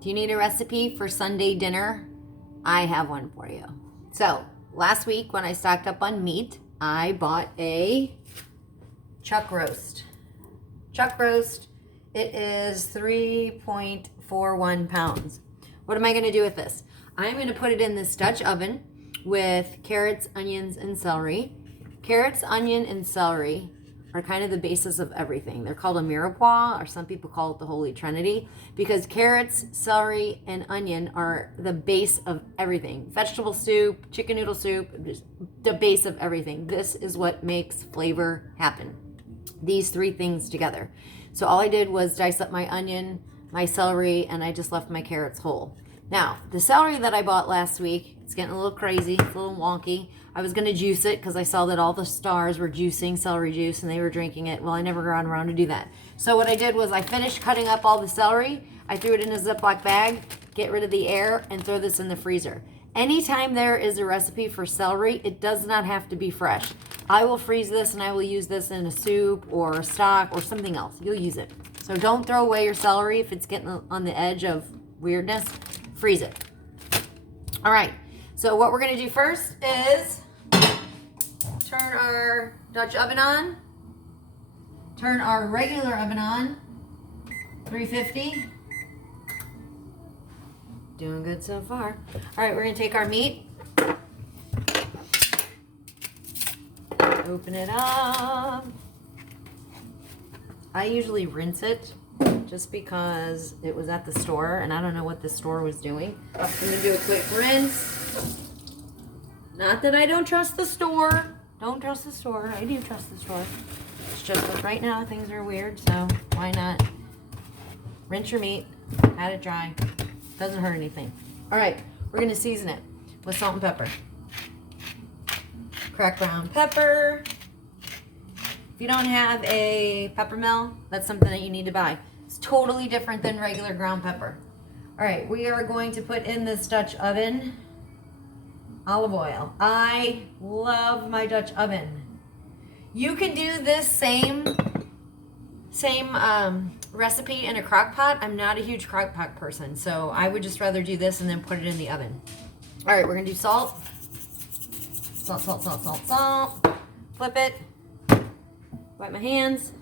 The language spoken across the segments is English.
Do you need a recipe for Sunday dinner? I have one for you. So, last week when I stocked up on meat, I bought a chuck roast. Chuck roast, it is 3.41 pounds. What am I going to do with this? I'm going to put it in this Dutch oven with carrots, onions, and celery. Carrots, onion, and celery are kind of the basis of everything. They're called a mirepoix, or some people call it the Holy Trinity, because carrots, celery, and onion are the base of everything. Vegetable soup, chicken noodle soup, just the base of everything. This is what makes flavor happen. These three things together. So all I did was dice up my onion, my celery, and I just left my carrots whole. Now, the celery that I bought last week, it's getting a little crazy, it's a little wonky. I was going to juice it because I saw that all the stars were juicing celery juice and they were drinking it. Well, I never got around to do that. So what I did was I finished cutting up all the celery. I threw it in a Ziploc bag, get rid of the air, and throw this in the freezer. Anytime there is a recipe for celery, it does not have to be fresh. I will freeze this and I will use this in a soup or a stock or something else. You'll use it. So don't throw away your celery if it's getting on the edge of weirdness. Freeze it. All right. So what we're going to do first is turn our Dutch oven on, turn our regular oven on, 350. Doing good so far. All right, we're going to take our meat, open it up. I usually rinse it just because it was at the store and I don't know what the store was doing. I'm going to do a quick rinse. Not that I don't trust the store. Don't trust the store. I do trust the store. It's just that right now things are weird, so why not rinse your meat, add it dry. Doesn't hurt anything. All right, we're going to season it with salt and pepper. Cracked ground pepper. If you don't have a pepper mill, that's something that you need to buy. It's totally different than regular ground pepper. All right, we are going to put in this Dutch oven olive oil. I love my Dutch oven. You can do this same recipe in a crock pot. I'm not a huge crock pot person, so I would just rather do this and then put it in the oven. All right, we're gonna do salt. Salt, salt, salt, salt, salt. Flip it. Wipe my hands.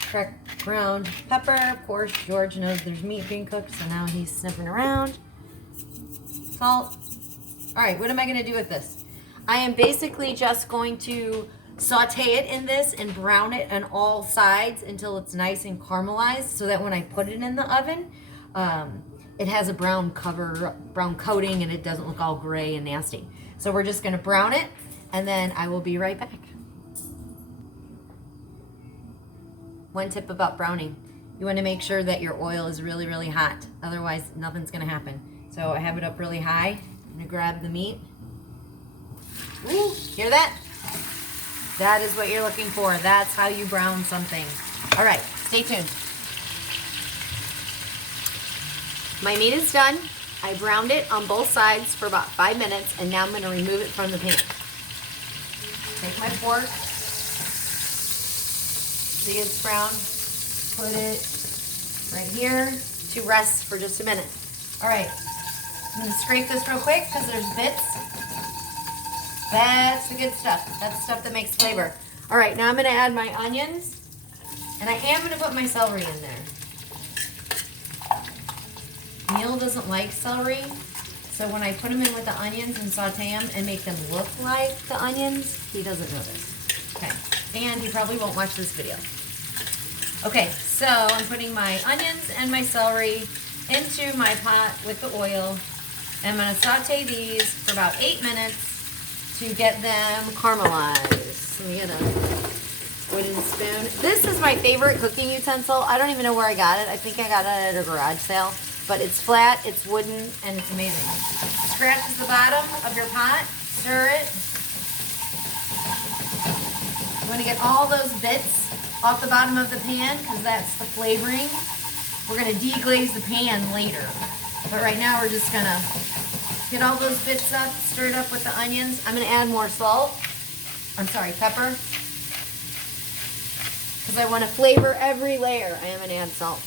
Cracked ground pepper. Of course, George knows there's meat being cooked, so now he's sniffing around. Salt. All right, what am I going to do with this? I am basically just going to saute it in this and brown it on all sides until it's nice and caramelized, so that when I put it in the oven, it has a brown coating, and it doesn't look all gray and nasty. So we're just going to brown it, and then I will be right back. One tip about browning: you want to make sure that your oil is really, really hot. Otherwise, nothing's going to happen. So I have it up really high. I'm going to grab the meat. Ooh, hear that? That is what you're looking for. That's how you brown something. All right, stay tuned. My meat is done. I browned it on both sides for about 5 minutes, and now I'm going to remove it from the pan. Take my fork. See it's brown. Put it right here to rest for just a minute. All right, I'm going to scrape this real quick because there's bits. That's the good stuff. That's the stuff that makes flavor. All right, now I'm going to add my onions, and I am going to put my celery in there. Neil doesn't like celery, so when I put them in with the onions and saute them and make them look like the onions, he doesn't notice. Okay, and he probably won't watch this video. Okay, so I'm putting my onions and my celery into my pot with the oil. I'm going to saute these for about 8 minutes to get them caramelized. Let me get a wooden spoon. This is my favorite cooking utensil. I don't even know where I got it. I think I got it at a garage sale. But it's flat, it's wooden, and it's amazing. Scratch the bottom of your pot, stir it. You want to get all those bits off the bottom of the pan because that's the flavoring. We're going to deglaze the pan later. But right now we're just going to get all those bits up, stir it up with the onions. I'm going to add more salt. I'm sorry, pepper. Because I want to flavor every layer. I am going to add salt.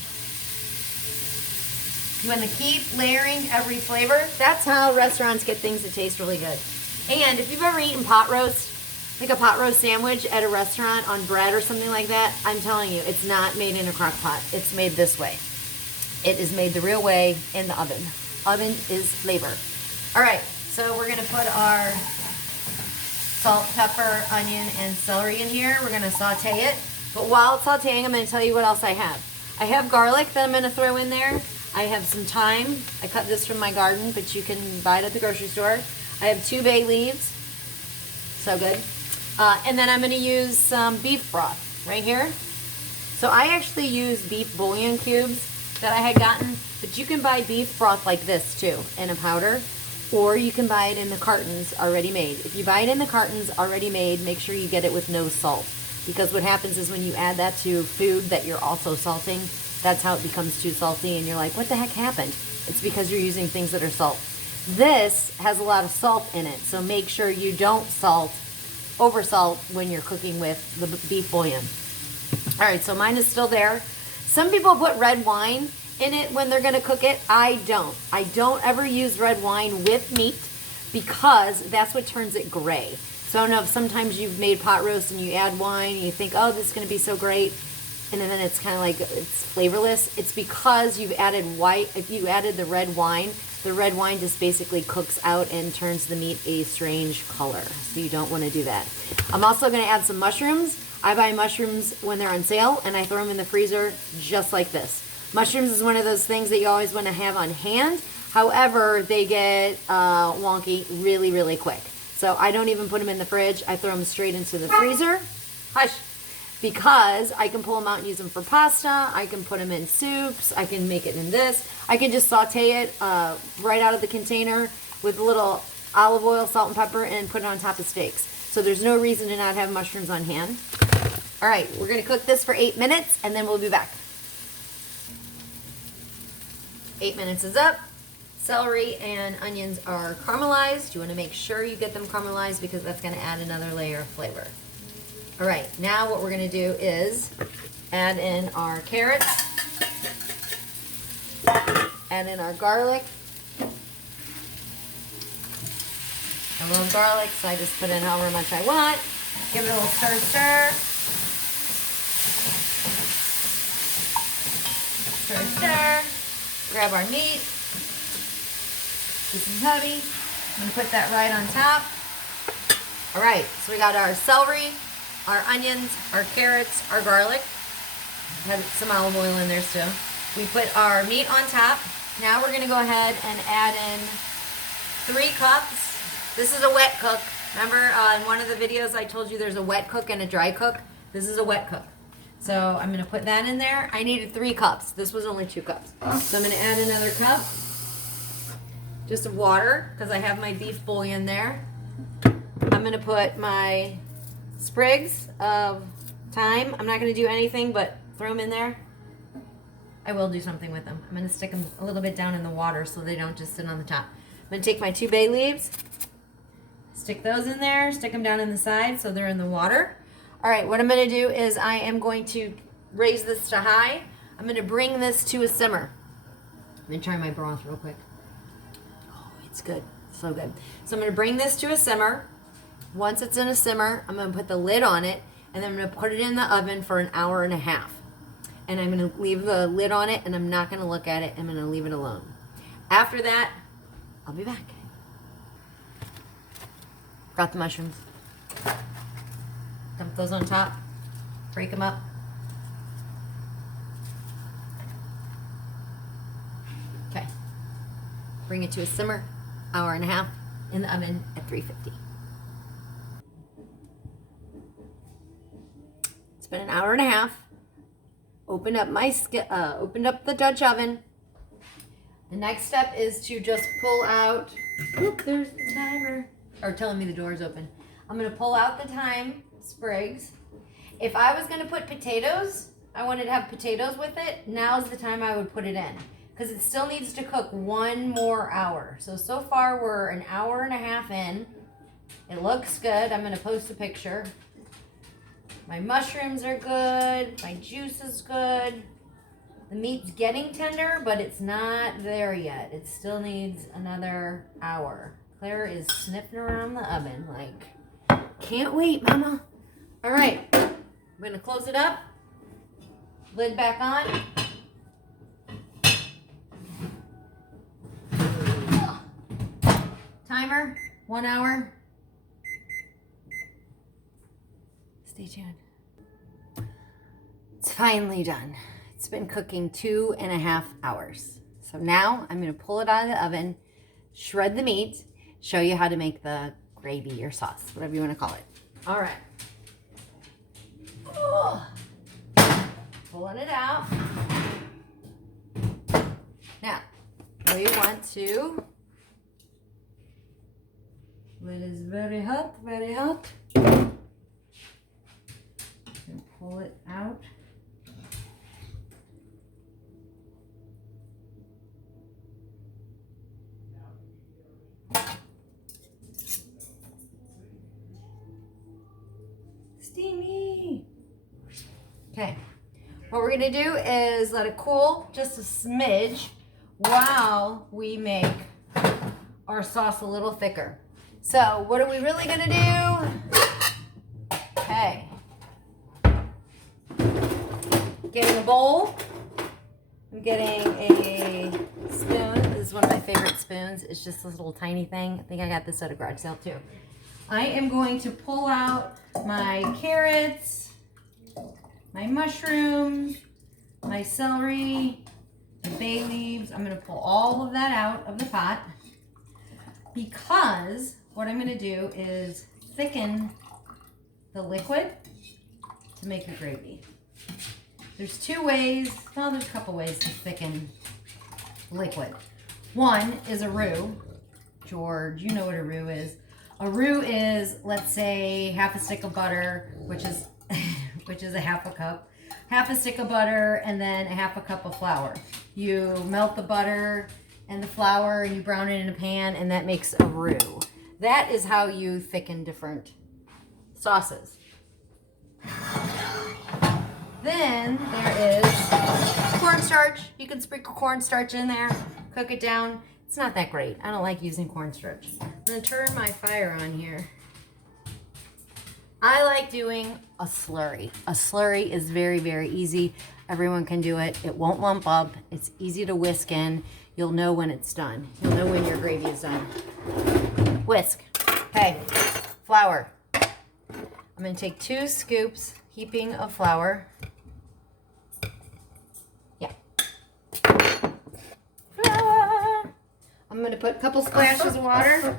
You want to keep layering every flavor. That's how restaurants get things that taste really good. And if you've ever eaten pot roast, like a pot roast sandwich at a restaurant on bread or something like that, I'm telling you, it's not made in a crock pot. It's made this way. It is made the real way in the oven. Oven is flavor. All right, so we're gonna put our salt, pepper, onion, and celery in here. We're gonna saute it. But while it's sauteing, I'm gonna tell you what else I have. I have garlic that I'm gonna throw in there. I have some thyme. I cut this from my garden, but you can buy it at the grocery store. I have 2 bay leaves. So good. And then I'm gonna use some beef broth right here. So I actually use beef bouillon cubes that I had gotten, but you can buy beef broth like this too in a powder, or you can buy it in the cartons already made. If you buy it in the cartons already made, make sure you get it with no salt, because what happens is when you add that to food that you're also salting, that's how it becomes too salty and you're like, what the heck happened? It's because you're using things that are salt. This has a lot of salt in it, so make sure you don't over salt when you're cooking with the beef bouillon. All right, so mine is still there. Some people put red wine in it when they're gonna cook it. I don't. I don't ever use red wine with meat because that's what turns it gray. So I don't know if sometimes you've made pot roast and you add wine and you think, oh, this is gonna be so great, and then it's kind of like it's flavorless. It's because you've added white. If you added the red wine just basically cooks out and turns the meat a strange color. So you don't want to do that. I'm also going to add some mushrooms. I buy mushrooms when they're on sale and I throw them in the freezer just like this. Mushrooms is one of those things that you always want to have on hand. However, they get wonky really, really quick. So I don't even put them in the fridge. I throw them straight into the freezer. Hush. Because I can pull them out and use them for pasta. I can put them in soups. I can make it in this. I can just saute it right out of the container with a little olive oil, salt, and pepper, and put it on top of steaks. So there's no reason to not have mushrooms on hand. All right, we're going to cook this for 8 minutes, and then we'll be back. 8 minutes is up. Celery and onions are caramelized. You want to make sure you get them caramelized because that's going to add another layer of flavor. All right, now what we're gonna do is add in our carrots, add in our garlic. A little garlic, so I just put in however much I want. Give it a little stir, stir. Stir, stir. Grab our meat. This is heavy. I'm gonna put that right on top. All right, so we got our celery, our onions, our carrots, our garlic. Had some olive oil in there still. We put our meat on top. Now we're gonna go ahead and add in 3 cups. This is a wet cook. Remember in one of the videos I told you there's a wet cook and a dry cook? This is a wet cook. So I'm gonna put that in there. I needed 3 cups. This was only 2 cups. So I'm gonna add another cup just of water because I have my beef bouillon there. I'm gonna put my sprigs of thyme. I'm not going to do anything but throw them in there. I will do something with them. I'm going to stick them a little bit down in the water so they don't just sit on the top. I'm going to take my 2 bay leaves, stick those in there, stick them down in the side so they're in the water. All right, what I'm going to do is I am going to raise this to high. I'm going to bring this to a simmer. Let me try my broth real quick. Oh, it's good. So good. So I'm going to bring this to a simmer. Once it's in a simmer, I'm going to put the lid on it, and then I'm going to put it in the oven for an hour and a half. And I'm going to leave the lid on it, and I'm not going to look at it. I'm going to leave it alone. After that, I'll be back. Got the mushrooms. Dump those on top. Break them up. Okay. Bring it to a simmer, hour and a half, in the oven at 350. It's been an hour and a half. Opened up the Dutch oven. The next step is to just pull out. Oop, there's the timer. Or telling me the door's open. I'm gonna pull out the thyme sprigs. If I was gonna put potatoes, I wanted to have potatoes with it. Now's the time I would put it in because it still needs to cook 1 more hour. So far we're an hour and a half in. It looks good. I'm gonna post a picture. My mushrooms are good. My juice is good. The meat's getting tender, but it's not there yet. It still needs another hour. Claire is sniffing around the oven like, can't wait, Mama. All right, I'm gonna close it up. Lid back on. Timer, 1 hour. Stay tuned. It's finally done. It's been cooking 2.5 hours. So now I'm gonna pull it out of the oven, shred the meat, show you how to make the gravy or sauce, whatever you wanna call it. All right. Oh. Pulling it out. Now, we want to, it is very hot, very hot. And pull it out. Steamy. Okay. What we're gonna do is let it cool just a smidge while we make our sauce a little thicker. So what are we really gonna do? Okay. Getting a bowl. I'm getting a spoon. This is one of my favorite spoons. It's just this little tiny thing. I think I got this at a garage sale too. I am going to pull out my carrots, my mushrooms, my celery, the bay leaves. I'm going to pull all of that out of the pot because what I'm going to do is thicken the liquid to make the gravy. There's two ways, well, there's a couple ways to thicken liquid. One is a roux. George, you know what a roux is. A roux is, let's say, half a stick of butter, which is a half a cup. Half a stick of butter and then a half a cup of flour. You melt the butter and the flour and you brown it in a pan and that makes a roux. That is how you thicken different sauces. Then there is cornstarch. You can sprinkle cornstarch in there, cook it down. It's not that great. I don't like using cornstarch. I'm gonna turn my fire on here. I like doing a slurry. A slurry is very, very easy. Everyone can do it. It won't lump up. It's easy to whisk in. You'll know when it's done. You'll know when your gravy is done. Whisk. Okay, flour. I'm gonna take 2 scoops, heaping of flour. Yeah. Flour. I'm gonna put a couple splashes of water,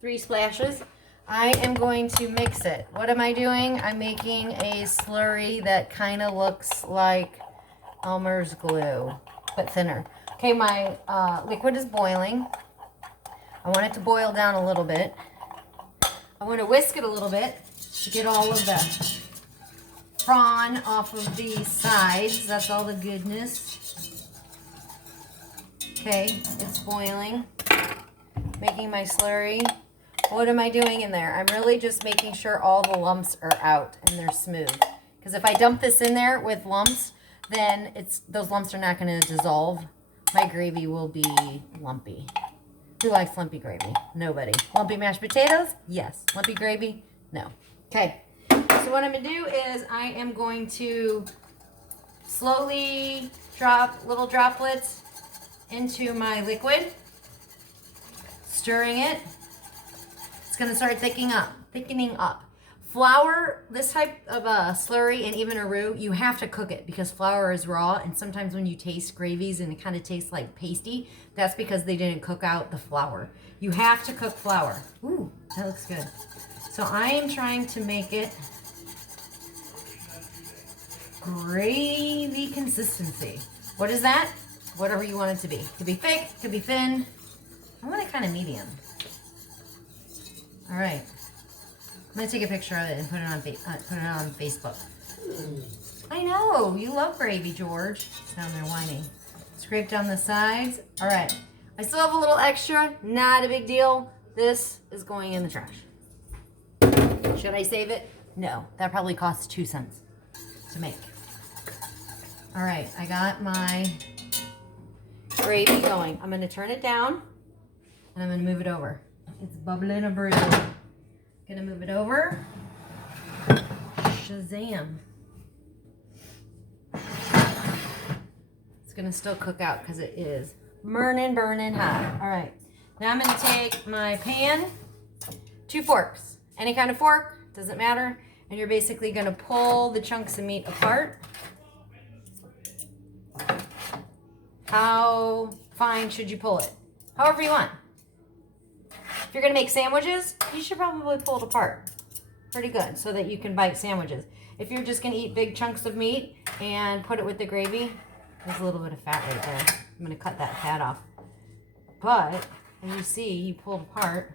3 splashes. I am going to mix it. What am I doing? I'm making a slurry that kind of looks like Elmer's glue, but thinner. Okay, my liquid is boiling. I want it to boil down a little bit. I want to whisk it a little bit to get all of the prawn off of the sides. That's all the goodness. Okay, it's boiling. Making my slurry. What am I doing in there? I'm really just making sure all the lumps are out and they're smooth. Because if I dump this in there with lumps, then those lumps are not going to dissolve. My gravy will be lumpy. Who likes lumpy gravy? Nobody. Lumpy mashed potatoes? Yes. Lumpy gravy? No. Okay. So what I'm going to do is I am going to slowly drop little droplets into my liquid, stirring it. It's going to start thickening up. Flour, this type of a slurry and even a roux, you have to cook it because flour is raw, and sometimes when you taste gravies and it kind of tastes like pasty, that's because they didn't cook out the flour. You have to cook flour. Ooh, that looks good. So I am trying to make it gravy consistency. What is that? Whatever you want it to be. Could be thick, could be thin. I want it kind of medium. All right. I'm gonna take a picture of it and put it on Facebook. I know you love gravy, George. It's down there whining. Scrape down the sides. All right. I still have a little extra. Not a big deal. This is going in the trash. Should I save it? No. That probably costs 2 cents to make. All right, I got my gravy going. I'm gonna turn it down and I'm gonna move it over. It's bubbling a brew. Gonna move it over. Shazam. It's gonna still cook out because it is burning hot. All right, now I'm gonna take my pan, 2 forks, any kind of fork, doesn't matter, and you're basically gonna pull the chunks of meat apart. How fine should you pull it? However you want. If you're gonna make sandwiches, you should probably pull it apart pretty good so that you can bite sandwiches. If you're just gonna eat big chunks of meat and put it with the gravy, there's a little bit of fat right there. I'm gonna cut that fat off. But as you see, you pull it apart.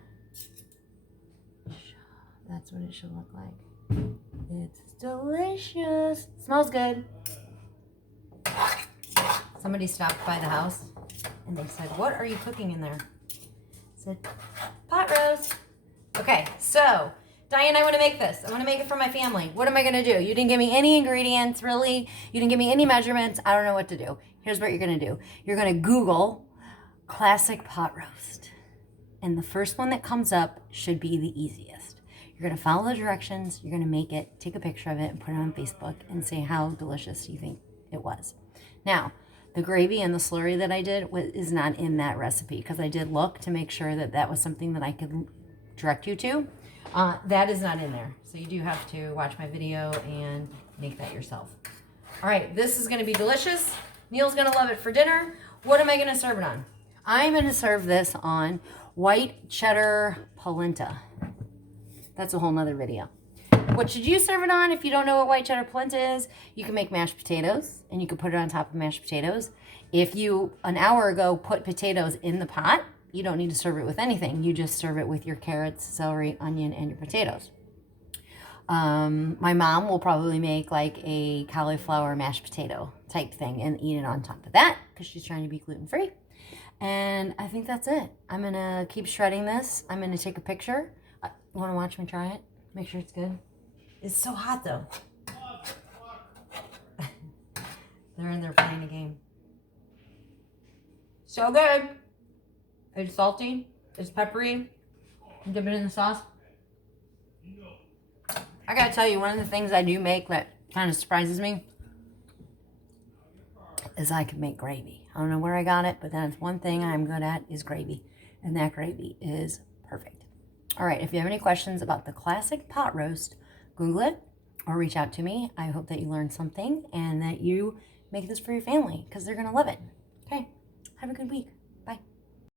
That's what it should look like. It's delicious. Smells good. Somebody stopped by the house and they said, "What are you cooking in there?" I said, "Pot roast." Okay, so Diane, I want to make this. I want to make it for my family. What am I going to do? You didn't give me any ingredients, really. You didn't give me any measurements. I don't know what to do. Here's what you're going to do. You're going to Google classic pot roast. And the first one that comes up should be the easiest. You're going to follow the directions. You're going to make it, take a picture of it, and put it on Facebook and say how delicious you think it was. Now, the gravy and the slurry that I did is not in that recipe because I did look to make sure that that was something that I could direct you to. That is not in there. So you do have to watch my video and make that yourself. All right, this is going to be delicious. Neil's going to love it for dinner. What am I going to serve it on? I'm going to serve this on white cheddar polenta. That's a whole nother video. What should you serve it on if you don't know what white cheddar polenta is? You can make mashed potatoes and you can put it on top of mashed potatoes. If you, an hour ago, put potatoes in the pot, you don't need to serve it with anything. You just serve it with your carrots, celery, onion, and your potatoes. My mom will probably make like a cauliflower mashed potato type thing and eat it on top of that because she's trying to be gluten-free. And I think that's it. I'm going to keep shredding this. I'm going to take a picture. You want to watch me try it? Make sure it's good. It's so hot though. They're in there playing a game. So good. It's salty. It's peppery. Dip it in the sauce. I gotta tell you, one of the things I do make that kind of surprises me is I can make gravy. I don't know where I got it, but that's one thing I'm good at is gravy. And that gravy is perfect. All right, if you have any questions about the classic pot roast, Google it or reach out to me. I hope that you learned something and that you make this for your family because they're going to love it. Okay, have a good week.